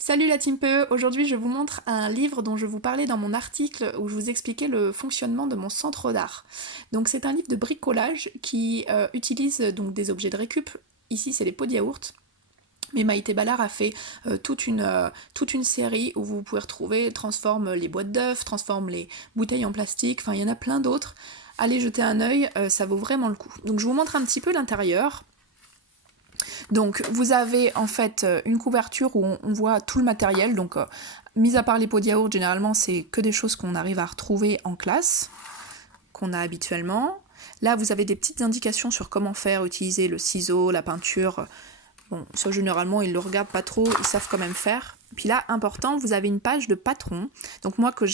Salut la team PE, aujourd'hui je vous montre un livre dont je vous parlais dans mon article où je vous expliquais le fonctionnement de mon centre d'art. Donc c'est un livre de bricolage qui utilise donc des objets de récup. Ici c'est les pots de yaourt. Mais Maïté Ballard a fait toute une série où vous pouvez retrouver, transforme les boîtes d'œufs, transforme les bouteilles en plastique, enfin il y en a plein d'autres. Allez jeter un œil, ça vaut vraiment le coup. Donc je vous montre un petit peu l'intérieur. Donc vous avez en fait une couverture où on voit tout le matériel, donc mis à part les pots de yaourt, généralement c'est que des choses qu'on arrive à retrouver en classe, qu'on a habituellement. Là vous avez des petites indications sur comment faire, utiliser le ciseau, la peinture. Bon, ça généralement ils le regardent pas trop, ils savent quand même faire. Puis là, important, vous avez une page de patron. Donc moi que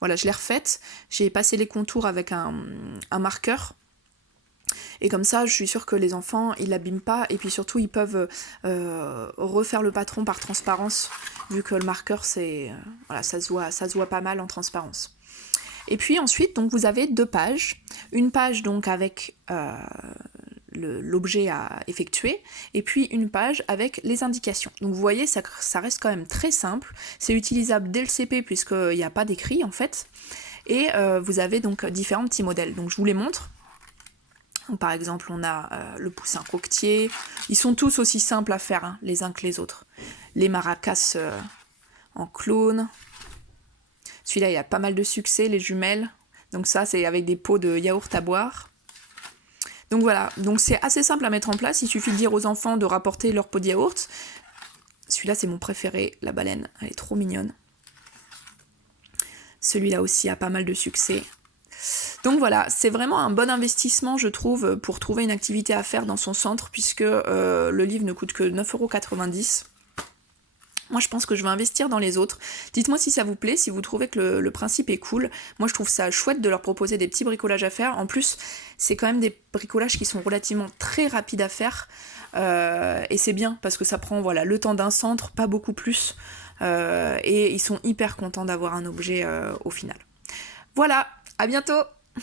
voilà, je l'ai refaite, j'ai passé les contours avec un marqueur. Et comme ça, je suis sûre que les enfants, ils l'abîment pas. Et puis surtout, ils peuvent refaire le patron par transparence, vu que le marqueur, voilà, ça se voit pas mal en transparence. Et puis ensuite, donc, vous avez deux pages. Une page donc avec l'objet à effectuer, et puis une page avec les indications. Donc vous voyez, ça reste quand même très simple. C'est utilisable dès le CP, puisqu'il n'y a pas d'écrit, en fait. Et vous avez donc différents petits modèles. Donc je vous les montre. Donc, par exemple, on a le poussin coquetier. Ils sont tous aussi simples à faire, hein, les uns que les autres. Les maracas en clown. Celui-là, il y a pas mal de succès, les jumelles. Donc ça, c'est avec des pots de yaourt à boire. Donc voilà, donc c'est assez simple à mettre en place. Il suffit de dire aux enfants de rapporter leur pot de yaourt. Celui-là, c'est mon préféré, la baleine. Elle est trop mignonne. Celui-là aussi a pas mal de succès. Donc voilà, c'est vraiment un bon investissement, je trouve, pour trouver une activité à faire dans son centre, puisque le livre ne coûte que 9,90 €. Moi, je pense que je vais investir dans les autres. Dites-moi si ça vous plaît, si vous trouvez que le principe est cool. Moi, je trouve ça chouette de leur proposer des petits bricolages à faire. En plus, c'est quand même des bricolages qui sont relativement très rapides à faire. Et c'est bien, parce que ça prend voilà, le temps d'un centre, pas beaucoup plus. Et ils sont hyper contents d'avoir un objet au final. Voilà, à bientôt!